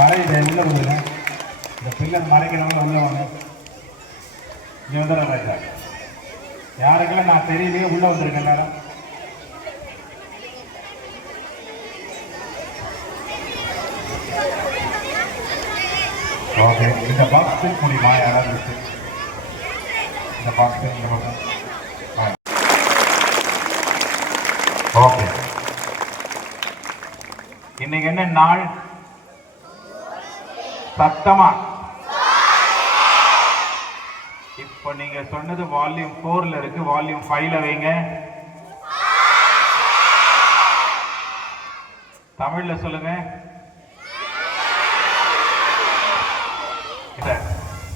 இதை உள்ள கொடுங்க. இந்த பில்லர் மறைக்கிறவங்க உள்ள வாங்க. இங்கே வந்துடுற ராஜா. யாருக்கெல்லாம் நான் தெரியலையே உள்ள வந்திருக்கேன் எல்லாரும். ஓகே, இந்த பாக்ஸ் பிக் முடியுமா? யாராவது இருக்கு இந்த பாக்ஸ் இந்த பக்கம்? ஓகே, இன்னைக்கு என்ன நாள்? சத்தமா இப்ப நீங்க சொன்னது வால்யூம் 4ல இருக்கு, வால்யூம் 5ல வைங்க. தமிழ்ல சொல்லுங்க.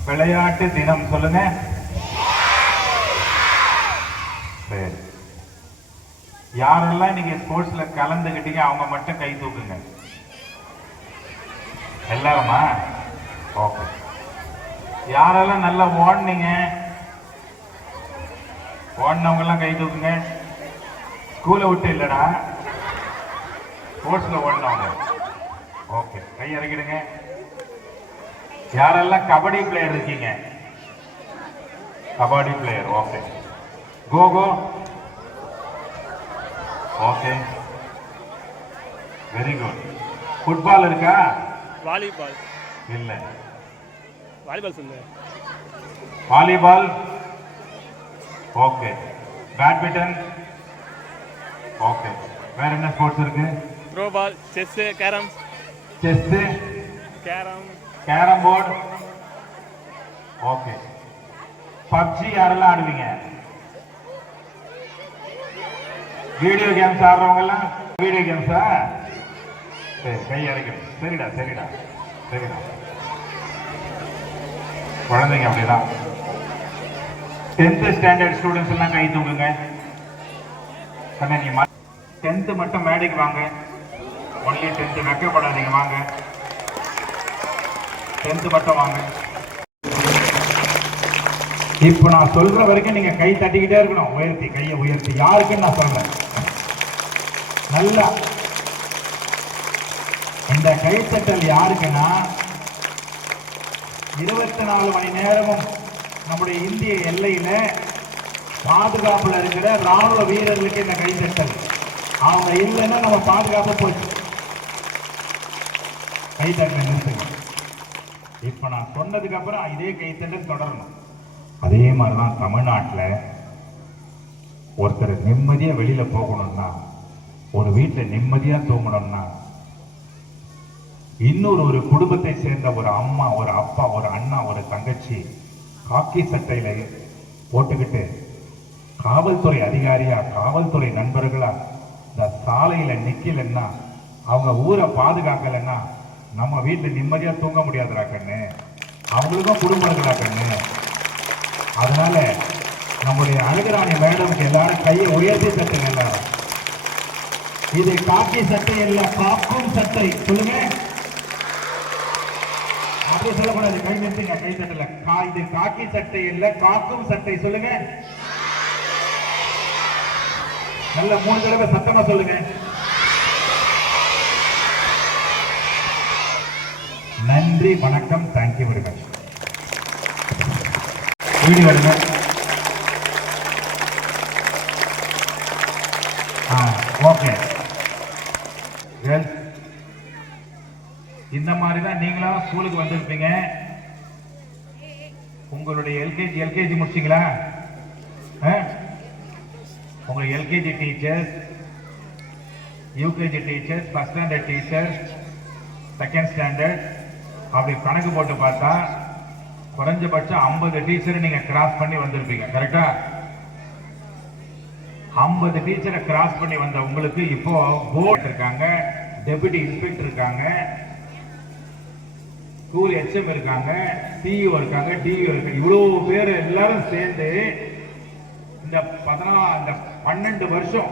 விளையாட்டு தினம் சொல்லுங்க. சரி, யாரெல்லாம் நீங்க ஸ்போர்ட்ஸ்ல கலந்துகிட்டீங்க அவங்க மட்டும் கை தூக்குங்க. எல்லாருமா? ஓகே. யாரெல்லாம் நல்லா ஓடுனீங்க? ஓடினவங்க எல்லாம் கை தூக்குங்க. ஸ்கூலை விட்டு இல்லடா, ஸ்போர்ட்ஸ்ல ஓடினவங்க. ஓகே, கை இறக்கிடுங்க. யாரெல்லாம் கபடி பிளேயர் இருக்கீங்க? Kabaddi player. Okay, kho kho. Okay, very good. Football இருக்கா? வாலிபால் இல்ல. வாலிபால் சொல்லுங்க. வாலிபால். Okay, badminton. ஓகே, வேற என்ன ஸ்போர்ட்ஸ் இருக்கு? Throw ball, chess, carrom. Chess, carrom, carrom board. Okay, PUBG யாரெல்லாம் ஆடுவீங்க? வீடியோ கேம்ஸ் ஆடுறவங்க எல்லாம்? வீடியோ கேம்ஸா? சரி, கை இறக்கணும். சரிடா சரிடா சரிடா. குழந்தைங்க அப்படிதான். 10th ஸ்டாண்டர்ட் ஸ்டூடெண்ட்ஸ் எல்லாம் கை தூக்குங்க. நீங்க 10th மட்டும் மேடைக்கு வாங்க. Only 10th, வைக்கப்படாதீங்க. வாங்க, 10th மட்டும் வாங்க. இப்ப நான் சொல்ற வரைக்கும் நீங்க கை தட்டிக்கிட்டே இருக்கணும். உயர்த்தி, கையை உயர்த்தி. யாருக்குன்னு நான் சொல்றேன். நல்லா இந்த கைத்தட்டல் யாருக்குன்னா 24 மணி நேரமும் நம்முடைய இந்திய எல்லையில பாதுகாப்புல இருக்கிற ராணுவ வீரர்களுக்கு இந்த கைத்தட்டல். அவங்க இல்லைன்னா நம்ம பாதுகாப்பு போச்சு. கைத்தட்டல் நிறுத்துங்க. இப்ப நான் சொன்னதுக்கு அப்புறம் இதே கைத்தட்டல் தொடரணும். அதே மாதிரிதான் தமிழ்நாட்டில் ஒருத்தர் நிம்மதியா வெளியில போகணும்னா, ஒரு வீட்டில் நிம்மதியா தூங்கணும்னா, இன்னொரு குடும்பத்தை சேர்ந்த ஒரு அம்மா, ஒரு அப்பா, ஒரு அண்ணா, ஒரு தங்கச்சி காக்கி சட்டையில போட்டுக்கிட்டு காவல்துறை அதிகாரியா, காவல்துறை நண்பர்களா இந்த சாலையில நிக்கலன்னா, அவங்க ஊரை பாதுகாக்கலன்னா நம்ம வீட்டுல நிம்மதியா தூங்க முடியாதுடா கண்ணு. அவங்களுக்கும் குடும்பம் இருக்குடா கண்ணு. அதனால நம்முடைய அழகுராணி மேடமுக்கு எல்லாரும் கையை உயர்த்தி தட்டுங்க. எல்லாரும் இது காக்கி சட்டை இல்ல, காக்கும் சட்டை. சொல்லுங்க. அப்படி சொல்லக்கூடாது. கை நிறுத்துங்க. கை தட்டல. இது காக்கி சட்டை இல்ல, காக்கும் சட்டை. சொல்லுங்க. நல்ல 3 தடவை சத்தமா சொல்லுங்க. நன்றி, வணக்கம், தேங்க்யூ வெரி மச். வீடியோ எடுங்க. ஓகே, இந்த மாதிரி தான் நீங்களும் ஸ்கூலுக்கு வந்திருப்பீங்க. உங்களுடைய எல்கேஜி முடிச்சிங்களா? உங்க LKG teachers, UKG teachers, first standard teachers, second standard, அப்படி கணக்கு போட்டு பார்த்தா குறைஞ்சபட்சம் 50 டீச்சரை நீங்க கிராஸ் பண்ணி வந்திருப்பீங்க. கரெக்டா? 50 டீச்சரை கிராஸ் பண்ணி வந்த உங்களுக்கு இப்போ போர்டு இருக்காங்க, டெபுட்டி இன்ஸ்பெக்டர் இருக்காங்க, ஸ்கூல் HM இருக்காங்க, CEO இருக்காங்க, DO இருக்காங்க. இவ்வளவு பேர் எல்லாரும் சேர்ந்து இந்த 12 வருஷம்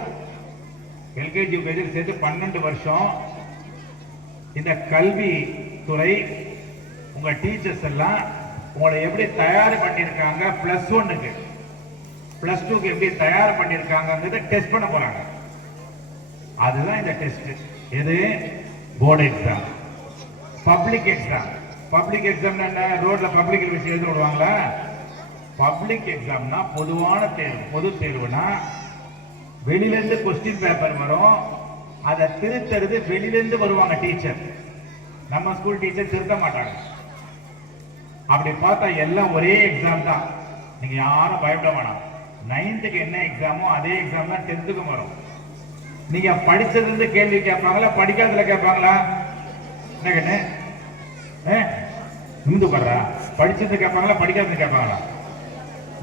எல்கேஜி யூகேஜி சேர்த்து 12 வருஷம் இந்த கல்வி துறை உங்க டீச்சர்ஸ் எல்லாம் உங்களை எப்படி தயார் பண்ணிருக்காங்க, +1க்கு +2க்கு எப்படி தயார் பண்ணிருக்காங்க டெஸ்ட் பண்ண போறாங்க. அதுதான் இந்த டெஸ்ட். இது board exam. Public exam. Public exam என்ன? ரோட்ல பப்ளிக் விஷயம் எழுத விடுவாங்களா? பப்ளிக் எக்ஸாம்னா பொதுவான தேர்வு. பொது தேர்வுனா வெளியில இருந்து கொஸ்டின் பேப்பர் வரும், அதை திருத்தறது வெளியில இருந்து வருவாங்க டீச்சர். நம்ம ஸ்கூல் டீச்சர் திருத்த மாட்டாங்க. அப்படி பார்த்தா எல்லாம் ஒரே எக்ஸாம் தான். நீங்க யாரும் பயப்பட வேணாம். 9th என்ன எக்ஸாமோ அதே எக்ஸாம் தான் 10th வரும். நீங்க படிச்சதுல இருந்து கேள்வி கேட்பாங்களா, படிக்காததுல கேட்பாங்களா? என்ன கண்ணு நிமிந்து படுறா? படிச்சது கேட்பாங்களா, படிக்காதது கேட்பாங்களா?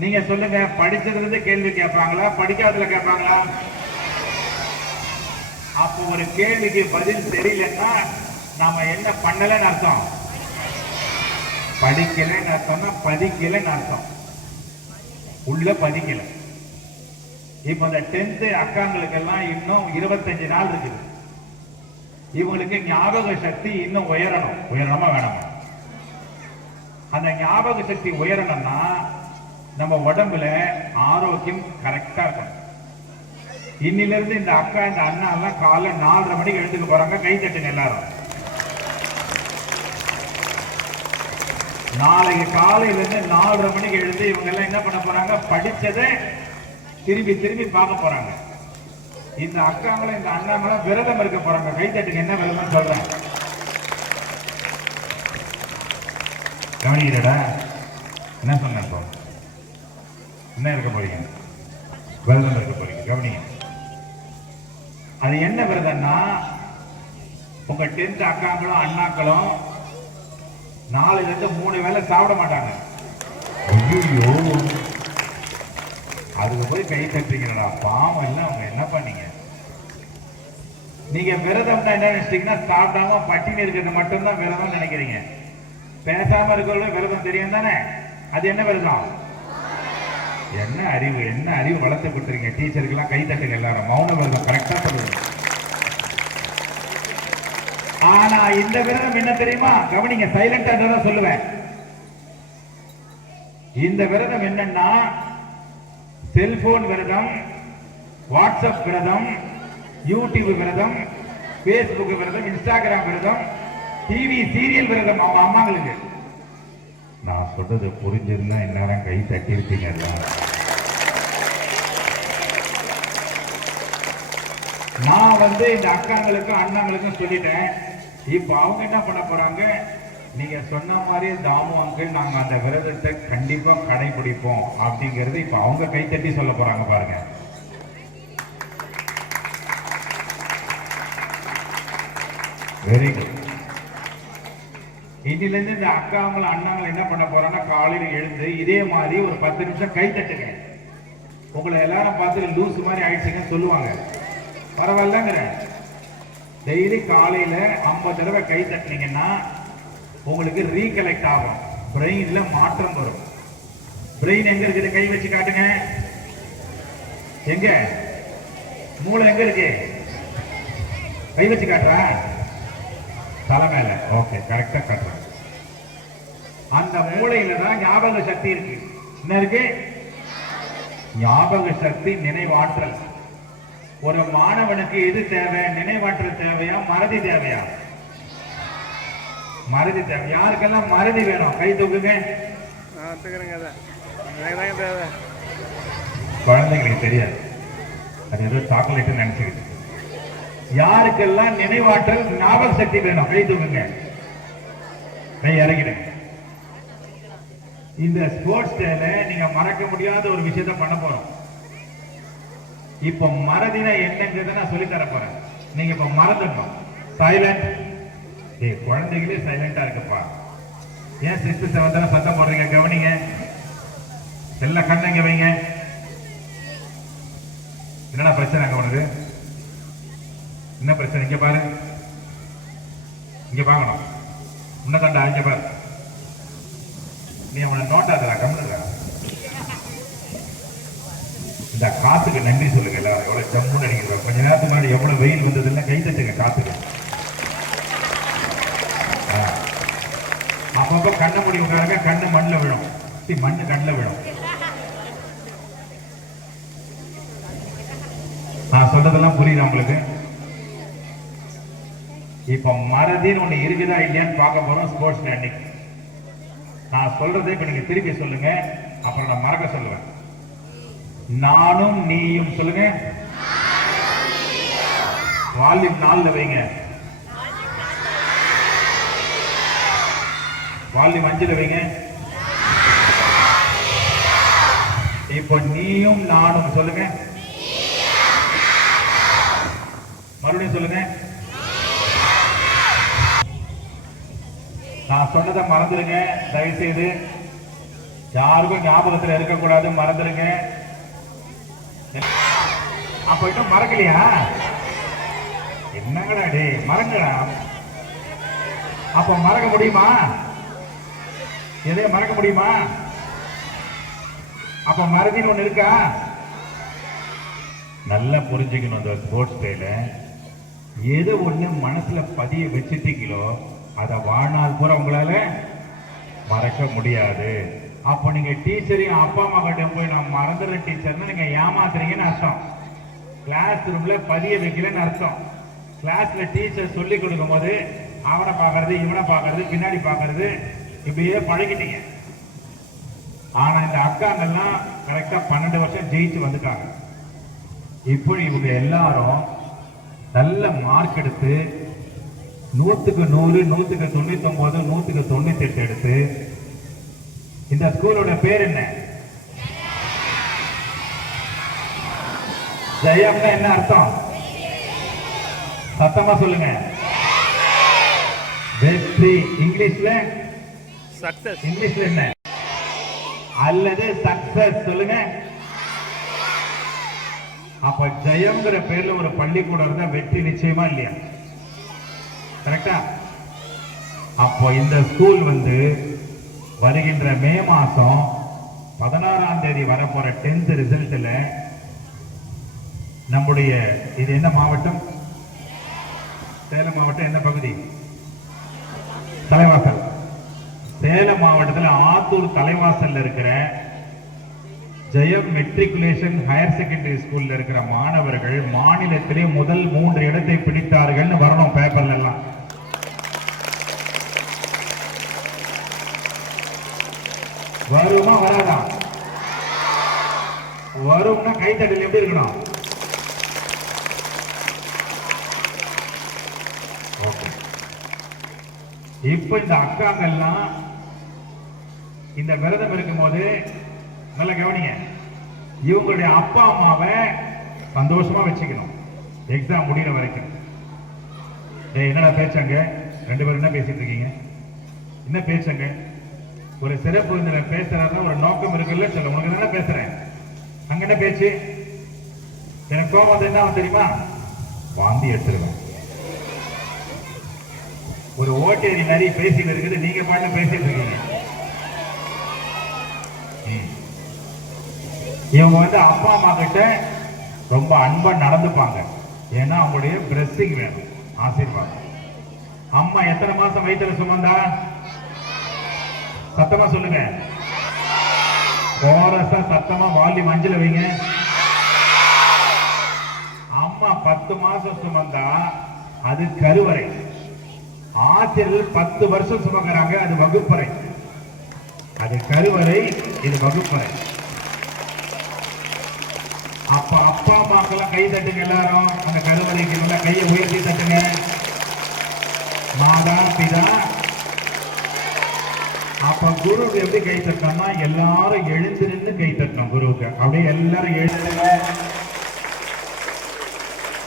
நீங்க சொல்லுங்க, படிச்சதுல இருந்து கேள்வி கேட்பாங்களா, படிக்காததுல கேட்பாங்களா? அப்போ ஒரு கேள்விக்கு பதில் தெரியலன்னா நாம என்ன பண்ணலன்னு அர்த்தம்? படிக்கலன்னு அர்த்தம்னா பதிக்கலன்னு அர்த்தம். உள்ள பதிக்கல. இப்ப அந்த 10th அக்காங்களுக்கெல்லாம் இன்னும் 25 நாள் இருக்குது. இவங்களுக்கு ஞாபக சக்தி இன்னும் உயரணும். உயரணுமா வேணாமா? அந்த ஞாபக சக்தி உயரணும்னா நம்ம உடம்புல ஆரோக்கியம் கரெக்டா இருக்கணும். இன்னில இருந்து இந்த அக்கா இந்த அண்ணா எல்லாம் காலை 4:30 மணிக்கு எழுந்துக்க போறாங்க. கை தட்டுங்க எல்லாரும். நாளைக்கு காலையில இருந்து 4:30 மணிக்கு எழுந்து இவங்க எல்லாம் என்ன பண்ண போறாங்க? படிச்சதை திரும்பி திரும்பி பார்க்க போறாங்க. இந்த அக்காங்களும் இந்த அண்ணாங்களும் விரதம் இருக்க போறாங்க. கை தட்டுங்க. என்ன விரதம் சொல்றேன் கவனிக்கிறடா? என்ன சொன்ன? என்ன இருக்க போறீங்க? விரதம் இருக்க போறீங்க. கவனிங்க. அது என்ன விரதம்னா, உங்க 10th அக்காங்களும் அண்ணாக்களும் 4ல இருந்து 3 வேளை சாப்பிட மாட்டாங்க. ஐயோ, அதுக்கு போய் கை தட்டுறீங்களா? பாவம் இல்ல. அவங்க என்ன பண்ணீங்க? நீங்க விரதம்னா என்ன நினைச்சீங்கன்னா, சாப்பிடாம பட்டினி இருக்கிறது மட்டும்தான் விரதம் நினைக்கிறீங்க. பேசாம இருக்கிறவங்க விரதம் தெரியும் தானே? அது என்ன விரதம்? என்ன அறிவு, என்ன அறிவு வளர்த்து கொடுத்துறீங்க. டீச்சருக்கு எல்லாம் கை தட்டுங்க எல்லாரும். மௌன விரதம் கரெக்டா சொல்லுங்க. ஆனா இந்த விரதம் என்ன தெரியுமா? கவனிங்க, சைலண்டா தான் சொல்லுவேன். இந்த விரதம் என்னன்னா, செல்போன் விரதம், வாட்ஸ்அப் விரதம், யூடியூப் விரதம், பேஸ்புக் விரதம், இன்ஸ்டாகிராம் விரதம், டிவி சீரியல் விரதம். அவங்க அம்மாங்களுக்கு நான் சொல்றது புரிஞ்சிருந்தா இந்நேரம் கை தட்டி இருப்பீங்க. நான் இந்த அக்காங்களுக்கும் அண்ணாங்களுக்கும் சொல்லிட்டேன். இப்ப அவங்க என்ன பண்ண போறாங்க? நீங்க சொன்ன மாதிரி தாமு அங்கிள் நாங்க அந்த விரதத்தை கண்டிப்பா கடைபிடிப்போம் அப்படிங்கிறது இப்ப அவங்க கைத்தட்டி சொல்ல போறாங்க. பாருங்க. Very good. இன்னில இருந்து இந்த அக்காங்களும் அண்ணாங்களும் என்ன பண்ண போறாங்கன்னா, காலையில எழுந்து இதே மாதிரி ஒரு 10 நிமிஷம் கை தட்டுங்க. உங்களை எல்லாரும் பார்த்து லூஸ் மாதிரி ஆயிடுச்சுங்கன்னு சொல்லுவாங்க. பரவாயில்லங்கிற டெய்லி காலையில 50 தடவை கை தட்டினீங்கன்னா உங்களுக்கு ரீகலெக்ட் ஆகும். பிரெயின்ல மாற்றம் வரும். பிரெயின் எங்க இருக்குது? கை வச்சு காட்டுங்க. எங்க? மூளை எங்க இருக்கு? கை வச்சு காட்டுறா? தலை மேல. ஓகே, கரெக்டா காட்டுறேன். அந்த மூளையில தான் ஞாபக சக்தி இருக்கு. என்ன இருக்கு? ஞாபக சக்தி, நினைவாற்றல். ஒரு மாணவனுக்கு எது தேவை? நினைவாற்றல் தேவையா, மறதி தேவையா? மறதி தேவை. யாருக்கெல்லாம் மறதி வேணும்? கை தூக்குங்க. குழந்தைங்களுக்கு தெரியாது, அது ஏதோ சாக்லேட் நினைச்சுக்கிட்டு. யாருக்கெல்லாம் நினைவாற்றல், ஞாபக சக்தி வேணும்? கை தூக்குங்க. கை இறங்கிடுங்க. இந்த ஸ்போர்ட்ஸ் டேல நீங்க மறக்க முடியாத ஒரு விஷயத்த பண்ண போறோம். இப்ப மறதினா என்னங்கிறத நான் சொல்லி தர போறேன். நீங்க இப்ப மறந்துடணும். சைலண்ட். குழந்தைகளே சைலண்டா இருக்குப்பா. ஏன் 6th 7th சத்தம் போடுறீங்க? கவனிங்க. எல்லா கண்ணங்க வைங்க. என்னடா பிரச்சனை அங்க உனக்கு? என்ன பிரச்சனை? இங்க பாரு, இங்க பாக்கணும். உன்னதாண்டா, இங்க பாரு. நீ அவனை நோட்டாதடா, கம்முடா. இந்த காத்துக்கு நன்றி சொல்லுங்க எல்லாரும். எவ்வளவு ஜம்முன்னு அடிக்கிறோம். கொஞ்ச நேரத்துக்கு முன்னாடி எவ்வளவு வெயில் வந்ததுன்னா கை தட்டுங்க காத்துக்கு. அப்பப்ப கண்ணை மூடி விட்டாருங்க, கண்ணு மண்ணில் விழும். மண்ணு கண்ணில் விழும். நான் சொல்றதெல்லாம் புரியுது உங்களுக்கு? இப்ப மறதின்னு ஒண்ணு இருக்குதா இல்லையான்னு பார்க்க போறோம் ஸ்போர்ட்ஸ்ல அன்னைக்கு. நான் சொல்றதை இப்ப நீங்க திருப்பி சொல்லுங்க, அப்புறம் நான் மறக்க சொல்லுவேன். நானும் நீயும் சொல்லுங்க. வால்யூம் 4ல வைங்க. வால்யூம் 5ல வைங்க. இப்போ நீயும் நானும் சொல்லுங்க. மறுபடியும் சொல்லுங்க. நான் சொன்னதை மறந்துடுங்க தயவு செய்து. யாருக்கும் ஞாபகத்துல இருக்கக்கூடாது, மறந்துடுங்க. அப்ப இன்னும் மறக்கலையா? என்னங்கடா டே, மறங்கடா. அப்ப மறக்க முடியுமா? எதையும் மறக்க முடியுமா? அப்ப மறதின்னு ஒண்ணு இருக்கா? நல்லா புரிஞ்சுக்கணும். அந்த ஸ்போர்ட்ஸ் டேல எது ஒண்ணு மனசுல பதிய வச்சுட்டீங்களோ அதை வாழ்நாள் பூரா உங்களால மறக்க முடியாது. அப்ப நீங்க டீச்சரையும் அப்பா அம்மா கிட்ட போய் நான் மறந்துடுறேன் டீச்சர்னு நீங்க ஏமாத்துறீங்கன்னு அர்த்தம். கிளாஸ் ரூம்ல பதிய வைக்கலன்னு அர்த்தம். கிளாஸ்ல டீச்சர் சொல்லி கொடுக்கும் போது அவனை பாக்குறது, இவனை பாக்குறது, பின்னாடி பாக்குறது, இப்படியே பழகிட்டீங்க. ஆனா இந்த அக்காங்கெல்லாம் கரெக்டா 12 வருஷம் ஜெயிச்சு வந்துட்டாங்க. இப்போ இவங்க எல்லாரும் நல்ல மார்க் எடுத்து 100க்கு 100, 100க்கு 99, 100க்கு 98 எடுத்து. இந்த ஸ்கூலோட பேர் என்ன? ஜெயம்னா என்ன அர்த்தம்? சத்தமா சொல்லுங்க. வெற்றி. இங்கிலீஷ்ல சக்சஸ். இங்கிலீஷ்ல என்ன? அல்லது சக்சஸ் சொல்லுங்க. அப்ப ஜெயம்ங்கிற பேர்ல ஒரு பள்ளிக்கூடம் இருந்தா வெற்றி நிச்சயமா இல்லையா? கரெக்டா? அப்போ இந்த ஸ்கூல் வந்து வருகின்ற மே மாசம் 16ஆம் தேதி வரப்போற 10th ரிசல்ட்ல நம்முடைய, இது என்ன மாவட்டம்? சேலம் மாவட்டம். என்ன பகுதி? தலைவாசல். சேலம் மாவட்டத்தில் ஆத்தூர் தலைவாசல்ல இருக்கிற ஜெயம் மெட்ரிகுலேஷன் ஹையர் செகண்டரி ஸ்கூல்ல இருக்கிற மாணவர்கள் மாநிலத்திலே முதல் 3 இடத்தை பிடித்தார்கள் வரணும் பேப்பர்ல எல்லாம். வருமா வராதா? வரும்னா கைத்தட்டல் எப்படி இருக்கணும்? இப்ப இந்த அக்காங்கெல்லாம் இந்த விரதம் இருக்கும் போது நல்ல கவனிங்க, இவங்களுடைய அப்பா அம்மாவை சந்தோஷமா வச்சுக்கணும் எக்ஸாம் முடிகிற வரைக்கும். என்னடா பேச்சாங்க 2 பேரும், என்ன பேசிட்டு இருக்கீங்க? என்ன பேச்சாங்க? ஒரு சிறப்பு விருந்தினர் பேசுறாருன்னா ஒரு நோக்கம் இருக்குல்ல சொல்ல. உனக்கு என்ன பேசுறேன், அங்க என்ன பேச்சு? எனக்கு கோபம் வந்து என்ன தெரியுமா? வாந்தி எடுத்துருவேன். ஒரு ஓட்டேரி நிறைய பேசிட்டு இருக்குது, நீங்க பாட்டு பேசிட்டு இருக்கீங்க. இவங்க வந்து அப்பா அம்மா கிட்ட ரொம்ப அன்பா நடந்துப்பாங்க. ஏன்னா அவங்களுடைய பிளெஸிங் வேணும், ஆசீர்வாதம். அம்மா எத்தனை மாசம் வயிற்றுல சுமந்தா? சத்தமா சொல்லுங்க. கோரஸா சத்தமா வால்யூம் 5ல வைங்க. அம்மா 10 மாசம் சுமந்தா அது கருவறை. ஆசிரியர்கள் 10 வருஷம் சுமக்கிறாங்க, அது வகுப்பறை. அது கருவறை, இது வகுப்பறை. அப்ப அப்பா அம்மாக்கெல்லாம் கை தட்டுங்க எல்லாரும். அந்த கருவறைக்கு நல்லா கையை உயர்த்தி தட்டுங்க. மாதா பிதா. அப்ப குருவுக்கு எப்படி கை தட்டணும்னா எல்லாரும் எழுந்து நின்று கை தட்டணும் குருவுக்கு. அப்படியே எல்லாரும் எழுந்துங்க.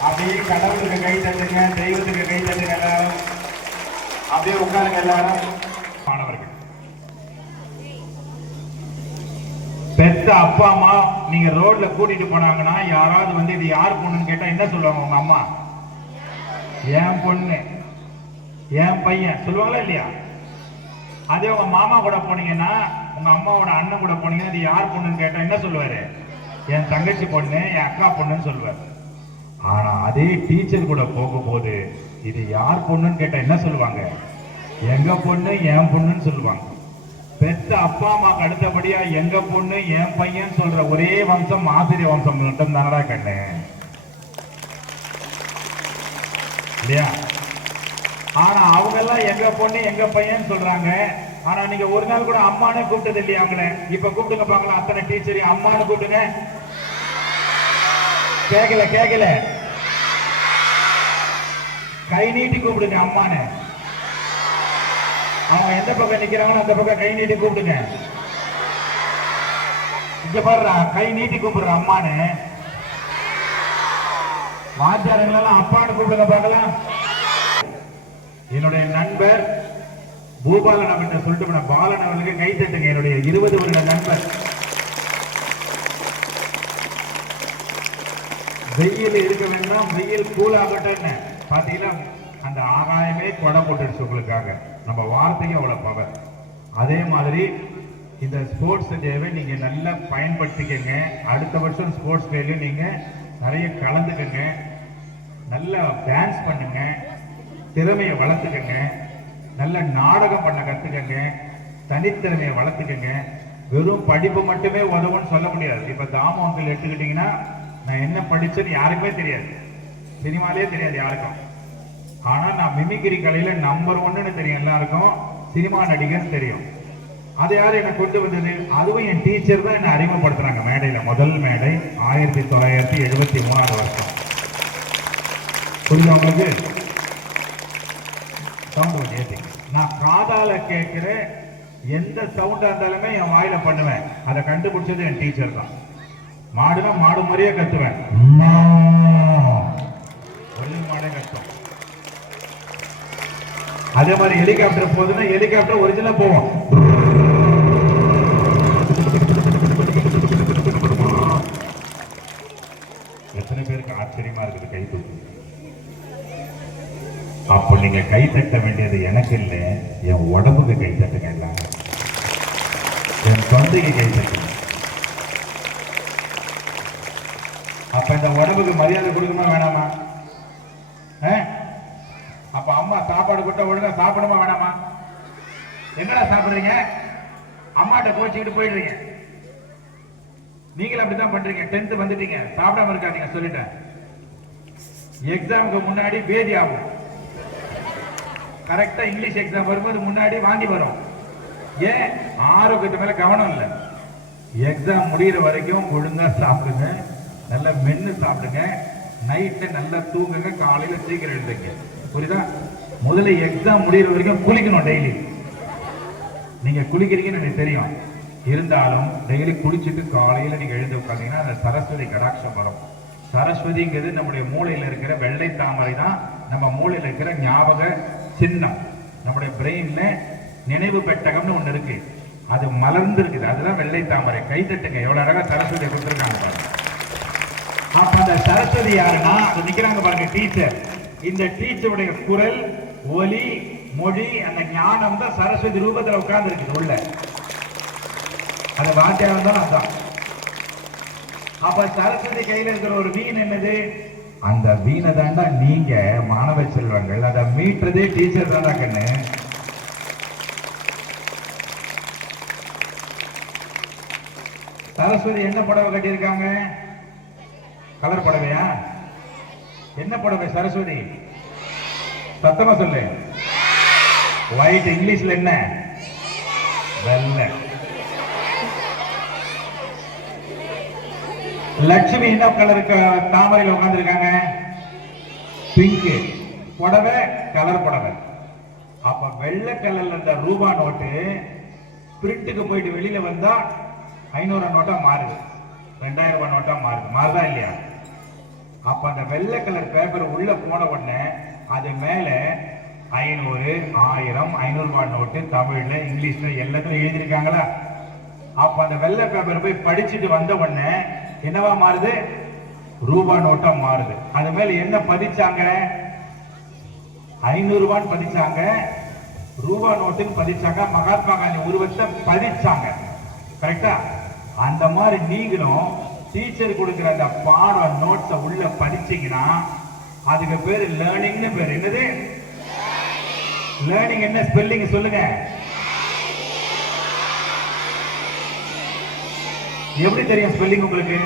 அப்படியே கடவுளுக்கு கை தட்டுங்க, தெய்வத்துக்கு கை தட்டுங்க எல்லாரும். அப்படியே உட்காருங்க எல்லாரும். மாணவர்கள், பெத்த அப்பா அம்மா நீங்க ரோட்ல கூட்டிட்டு போனாங்கன்னா யாராவது வந்து இது யார் பொண்ணுன்னு கேட்டா என்ன சொல்லுவாங்க? உங்க அம்மா என் பொண்ணு, என் பையன் சொல்லுவாங்களா இல்லையா? அதே உங்க மாமா கூட போனீங்கன்னா, உங்க அம்மாவோட அண்ணன் கூட போனீங்கன்னா இது யார் பொண்ணுன்னு கேட்டா என்ன சொல்லுவாரு? என் தங்கச்சி பொண்ணு, என் அக்கா பொண்ணுன்னு சொல்லுவாரு. ஆனா அதே டீச்சர் கூட போகும்போது இது யார் பொண்ணுன்னு கேட்டா என்ன சொல்லுவாங்க? எங்க பொண்ணு, என் பொண்ணுன்னு சொல்லுவாங்க. பெத்த அப்பா அம்மாக்கு அடுத்தபடியா எங்க பொண்ணு, என் பையன் சொல்ற ஒரே வம்சம் ஆசிரிய வம்சம் மட்டும் தானடா கண்ணு, இல்லையா? ஆனா அவங்க எல்லாம் எங்க பொண்ணு எங்க பையன் சொல்றாங்க. ஆனா நீங்க ஒரு நாள் கூட அம்மானு கூப்பிட்டது இல்லையா அவங்கள? இப்ப கூப்பிடுங்க பாக்கலாம், அத்தனை டீச்சரையும் அம்மானு கூப்பிடுங்க. கேக்கல கேக்கல, கை நீட்டி கூப்பிடுங்க அம்மானு. அவங்க எந்த பக்கம் நிக்கிறாங்களோ அந்த பக்கம் கை நீட்டி கூப்பிடுங்க. இங்க பாருடா, கை நீட்டி கூப்பிடுற அம்மானு. வாத்தியாரங்களெல்லாம் அப்பான்னு கூப்பிடுங்க பார்க்கலாம். என்னுடைய நண்பர் பூபாலன் அப்படின்னு சொல்லிட்டு பாலன் அவர்களுக்கு கை தட்டுங்க. என்னுடைய 20 வருட நண்பர். வெயில் இருக்க வேண்டாம், வெயில் கூல் ஆகட்டும். பாத்தீங்கன்னா அந்த ஆகாயமே கொடை போட்டுடுச்சு உங்களுக்காக. நம்ம வார்த்தைக்கு அவ்வளவு பவர். அதே மாதிரி இந்த ஸ்போர்ட்ஸ் டேவை நீங்க நல்லா பயன்படுத்திக்கங்க. அடுத்த வருஷம் ஸ்போர்ட்ஸ் டேல நீங்க நிறைய கலந்துக்கங்க, நல்லா டான்ஸ் பண்ணுங்க, திறமையை வளர்த்துக்கங்க, நல்ல நாடகம் பண்ண கத்துக்கங்க, தனித்திறமையை வளர்த்துக்கங்க. வெறும் படிப்பு மட்டுமே உதவுன்னு சொல்ல முடியாது. இப்ப தாமு அங்கிள் எடுத்துக்கிட்டீங்கன்னா, நான் என்ன படிச்சேன்னு யாருக்குமே தெரியாது, சினிமாலே தெரியாது யாருக்கும். ஆனா நான் மிமிக்ரி கலையில நம்பர் 1ன்னு தெரியும் எல்லாருக்கும், சினிமா நடிகர் தெரியும். அது யாரு என்ன கொண்டு வந்தது? அதுவும் என் டீச்சர் தான் என்ன அறிமுகப்படுத்துறாங்க மேடையில. முதல் மேடை 1973 வருஷம். புரியுது உங்களுக்கு? சவுண்ட் ஏற்றிங்க. நான் காதால கேட்கிற எந்த சவுண்டா இருந்தாலுமே என் வாயில பண்ணுவேன். அதை கண்டுபிடிச்சது என் டீச்சர் தான். மாடுனா மாடு மாதிரியே கத்துவேன். ஒல்லி மாடே கத்தும். அதே மாதிரி ஹெலிகாப்டர் போகுதுன்னா ஹெலிகாப்டர் ஒரிஜினலா போவோம். எத்தனை பேருக்கு ஆச்சரியமா இருக்குது கை தூக்கு? அப்ப நீங்க கை தட்ட வேண்டியது எனக்கு இல்லை, என் உடம்புக்கு கை தட்டுங்க. எல்லாரும் என் தொண்டைக்கு கை தட்டுங்க. அப்ப இந்த உடம்புக்கு மரியாதை கொடுக்குமா வேணாமா? அப்ப அம்மா சாப்பாடு கொடுத்தா ஒழுங்கா சாப்பிடுமா வேணாமா? எங்கடா சாப்பிடுறீங்க? அம்மாட்ட கோச்சிக்கிட்டு போயிடுறீங்க. நீங்களும் அப்படித்தான் பண்றீங்க. 10th வந்துட்டீங்க, சாப்பிடாம இருக்காதீங்க சொல்லிட்டேன். எக்ஸாமுக்கு முன்னாடி பேதி ஆகும். கரெக்டா இங்கிலீஷ் எக்ஸாம் வரும்போது முன்னாடி வாந்தி வரும். ஏன்? ஆரோக்கியத்து மேல கவனம் இல்லை. எக்ஸாம் முடிகிற வரைக்கும் ஒழுங்கா சாப்பிடுங்க, நல்லா மென்னு சாப்பிடுங்க, நைட்ல நல்லா தூங்குங்க, காலையில சீக்கிரம் எழுதுங்க. புரியுதா? முதல்ல எக்ஸாம் முடிகிற வரைக்கும் குளிக்கணும். டெய்லி நீங்க குளிக்கிறீங்கன்னு எனக்கு தெரியும், இருந்தாலும் டெய்லி குளிச்சுட்டு காலையில நீங்க எழுந்து உட்காந்தீங்கன்னா அந்த சரஸ்வதி கடாட்சம் வரும். சரஸ்வதிங்கிறது நம்முடைய மூளையில இருக்கிற வெள்ளை தாமரை தான். நம்ம மூளையில இருக்கிற ஞாபக சின்னம், நம்முடைய பிரெயின்ல நினைவு பெட்டகம்னு ஒண்ணு இருக்கு, அது மலர்ந்து இருக்குது. அதுதான் வெள்ளை தாமரை. கை தட்டுங்க, எவ்வளவு அழகா சரஸ்வதியை கொடுத்துருக்காங்க பாருங்க. அப்ப அந்த சரஸ்வதி யாருன்னா நிக்கிறாங்க பாருங்க, டீச்சர். இந்த டீச்சருடைய குரல், ஒலி, மொழி, அந்த ஞானம் தான் சரஸ்வதி ரூபத்துல உட்கார்ந்து இருக்குது உள்ள. அது வாத்தியாரம் தான் அதான். அப்ப சரஸ்வதி கையில இருக்கிற ஒரு வீண் என்னது? அந்த வீணை தாண்டா நீங்க மாணவ செல்வங்கள். அதை மீட்டுறதே டீச்சர் தாண்டா கண்ணு. சரஸ்வதி என்ன புடவை கட்டியிருக்காங்க? கலர் புடவையா? என்ன புடவை சரஸ்வதி? சத்தமா சொல்லு. ஒயிட். இங்கிலீஷ்ல என்ன? வெள்ளை. லட்சுமி என்ன கலருக்கு தாமரையில் உட்கார்ந்துருக்காங்க? பிங்க். புடவை கலர் புடவை. அப்ப வெள்ளை கலர்ல இருந்த ரூபா நோட்டு பிரிண்ட்டுக்கு போயிட்டு வெளியில வந்தா 500 நோட்டா மாறுது, 2000 ரூபாய் நோட்டா மாறுது. மாறுதா இல்லையா? அப்ப அந்த வெள்ளை கலர் பேப்பர் உள்ள போன உடனே அது மேல 500, 1000, 500 ரூபாய் நோட்டு தமிழ்ல, இங்கிலீஷ்ல எல்லாத்தையும் எழுதியிருக்காங்களா? அப்ப அந்த வெள்ளை பேப்பர் போய் படிச்சுட்டு வந்த உடனே என்னவா மாறுது? ரூபா நோட்டா மாறுது. அது மேல என்ன பதிச்சாங்க? 500 ரூபான்னு பதிச்சாங்க, ரூபா நோட்டுன்னு பதிச்சாங்க, மகாத்மா காந்தி உருவத்தை பதிச்சாங்க. கரெக்டா? அந்த மாதிரி நீங்களும் டீச்சர் கொடுக்கிற அந்த பாடம் நோட்ஸை உள்ள படிச்சீங்கன்னா அதுக்கு பேரு லேர்னிங்னு பேரு. என்னது லேர்னிங்? என்ன ஸ்பெல்லிங் சொல்லுங்க. எப்படி தெரியும் ஸ்பெல்லிங் உங்களுக்கு?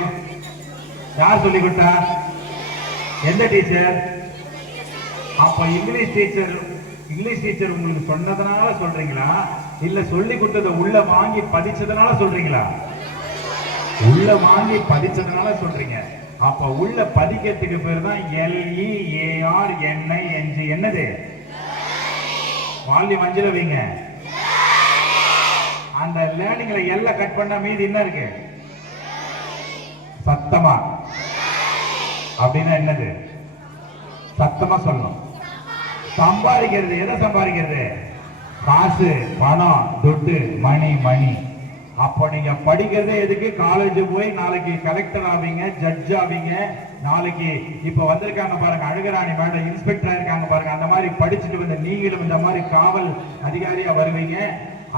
யார் சொல்லி கொடுத்தா? எந்த டீச்சர்? அப்ப இங்கிலீஷ் டீச்சர் இங்கிலீஷ் டீச்சர் உங்களுக்கு சொன்னதுனால சொல்றீங்களா இல்ல சொல்லி கொடுத்தத உள்ள வாங்கி படிச்சதுனால சொல்றீங்களா? உள்ள வாங்கி படிச்சதுனால சொல்றீங்க. அப்ப உள்ள பதிக்கிறதுக்கு பேர் தான் LEARNING. என்னது? வால்யூம் 5ல வைங்க. அந்த லேர்னிங்ல எல்லாம் கட் பண்ணா மீதி என்ன இருக்கு? சத்தமா. அப்படின்னா என்னது? சத்தமா சொல்லணும். சம்பாதிக்கிறது. எதை சம்பாதிக்கிறது? காசு, பணம், துட்டு, மணி. அப்போ நீங்க படிக்கிறது எதுக்கு? காலேஜ் போய் நாளைக்கு கலெக்டர் ஆவீங்க, ஜட்ஜ் ஆவீங்க. நாளைக்கு இப்ப வந்திருக்காங்க பாருங்க அழகராணி மேடம், இன்ஸ்பெக்டரா இருக்காங்க பாருங்க. அந்த மாதிரி படிச்சுட்டு வந்த நீங்களும் இந்த மாதிரி காவல் அதிகாரியா வருவீங்க.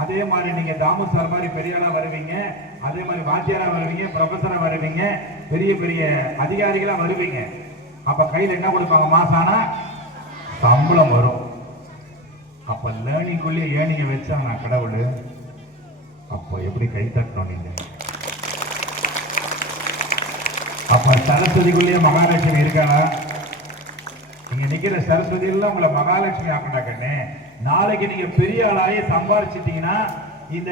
அதே மாதிரி நீங்க தாமு சார் மாதிரி பெரியாரா வருவீங்க. அதே மாதிரி வாத்தியாரா வருவீங்க, ப்ரொஃபஸரா வருவீங்க, பெரிய பெரிய அதிகாரிகளா வருவீங்க. அப்ப கையில என்ன கொடுப்பாங்க? மாசானா சம்பளம் வரும். அப்ப லேர்னிங்குள்ளே ஏனிங்க வச்சா நான் கடவுள். அப்போ எப்படி கை தட்டணும் நீங்க? அப்ப சரஸ்வதிக்குள்ளேயே மகாலட்சுமி இருக்காளா? நீங்க நிக்கிற சரஸ்வதி எல்லாம் உங்களை மகாலட்சுமி ஆக்கண்டா கண்ணே. நாளைக்கு நீங்க பெரிய ஆளாயே சம்பாரிச்சிட்டீங்கன்னா இந்த